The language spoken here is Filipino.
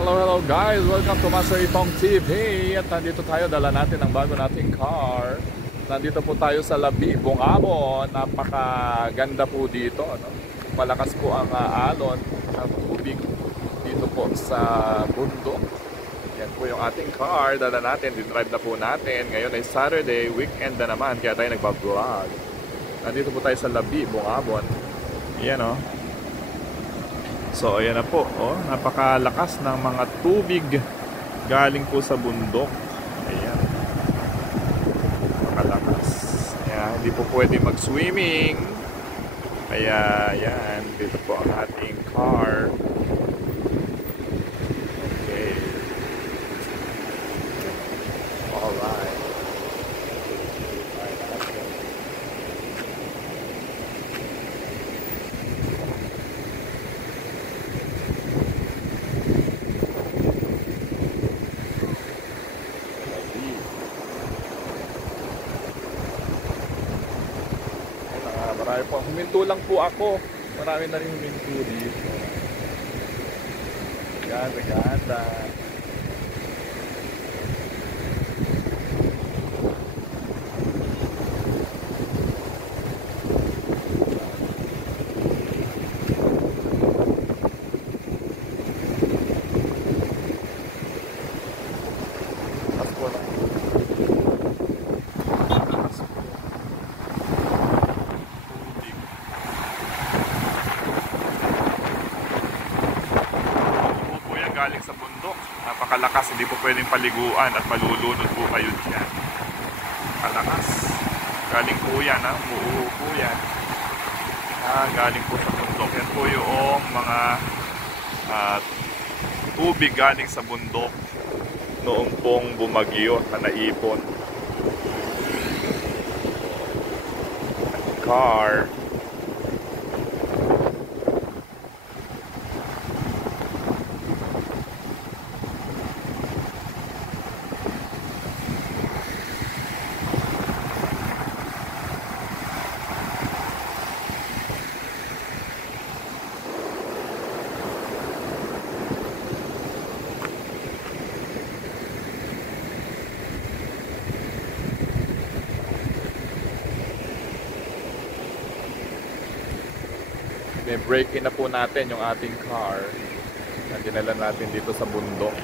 Hello, hello guys! Welcome to Master Itong TV. At nandito tayo, dala natin ang bago nating car. Nandito po tayo sa Labi, Bungabon. Napakaganda po dito, no? Malakas po ang alon ng tubig dito po sa bundok. Yan po yung ating car, dala natin, dinrive na po natin. Ngayon ay Saturday, weekend na naman, kaya tayo nagbablog. Nandito po tayo sa Labi, Bungabon. Yan, no? So ayan na po, napakalakas ng mga tubig galing po sa bundok. Ayan. Napakalakas. Ayan, hindi po pwede mag-swimming. Kaya ayan, dito po ang ating car. Okay. Alright. Marami po. Huminto lang po ako. Marami na rin huminto dito. Ganda, ganda. Tapos lang. Galing sa bundok, napakalakas, hindi po pwedeng paliguan at malulunod po kayo dyan. Kalakas, galing po yan, umuuho po yan. Galing po sa bundok. Yan po yung mga tubig galing sa bundok noong pong bumagyo na naipon. Car. May break-in na po natin yung ating car na dinala natin dito sa bundok.